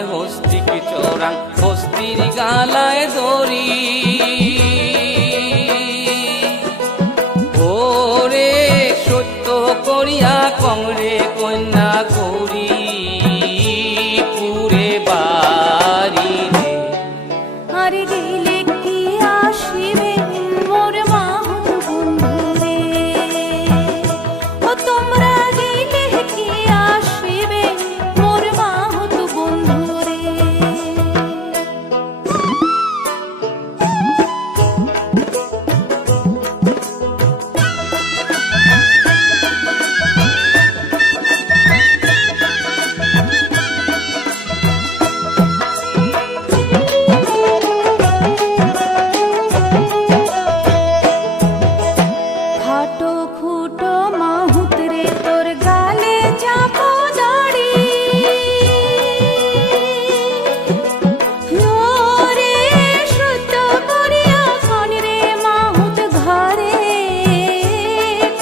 রাঙে হস্তিক চরাং হস্তির গালায় দড়ি ওরে সত্য করিয়া কংরে কন্যা গৌরী পুরে বাড়ি রে আরে গেলে কি আসিবে মোর মাহুত বন্ধু রে ও তোমরা গেলে কি আসিবে মোর মাহুত বন্ধু রে খাটো খুটো মাহুত রে তোর গালে চাপো দাড়ি ওরে সত্য করিয়া কোন রে মাহুত ঘরে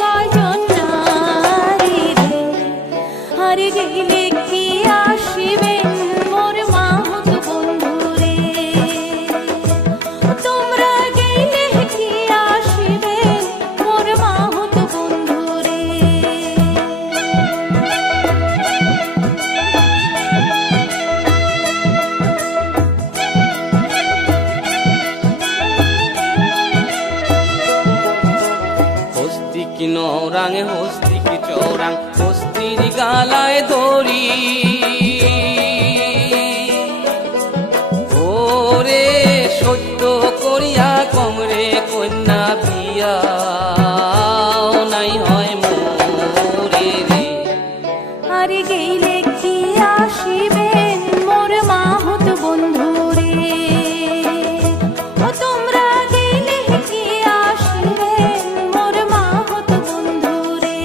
কয়জন নারী রে হারে গেলে কি আসিবে মোর মাহুত বন্ধু রে তোমরা গেলে কি আসিবে মোর মাহুত বন্ধু রে হস্তিক নরাঙে হস্তিক চরাং হস্তির গালায় দড়ি ওরে সত্য করিয়া কমরে কন্যা বিয়া নাই হয় মোরে রে আরে গেলে কি আসিবে মোর মাহুত বন্ধু রে ও তোমরা গেলে কি আসিবে মোর মাহুত বন্ধু রে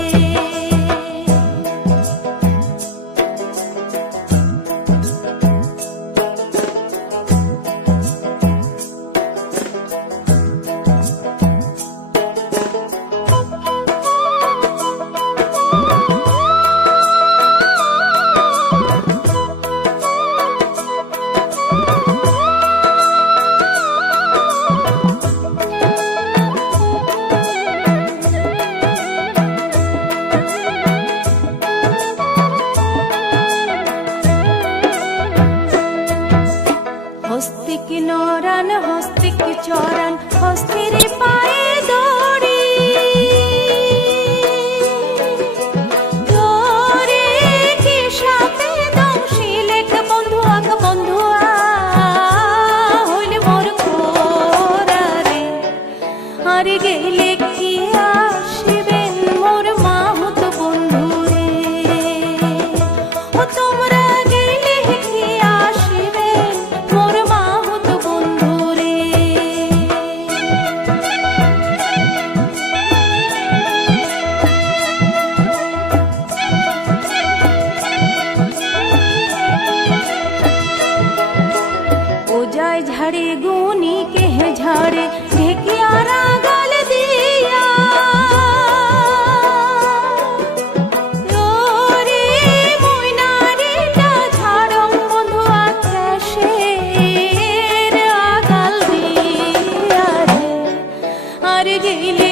হস্তিক নরান হস্তিক চরান হস্তির পায়ে দড়ি ধরে কি সাথে দংশিলেক বন্ধু আক বন্ধু হইলে মোর খোরা রে আরে গেলে কি আসিবে মোর মাহুত বন্ধু রে ও তোমরা গেলে কি আসিবে মোর মাহুত বন্ধু রে ও যায় ঝাড়ে গুনি কে ঝাড়ে ঢেকিয়ারা গাল দিয়া ওরে ময়নারিটা ঝাড়ং বন্ধু আকাশের আগাল দিয়া রে আরে গেলে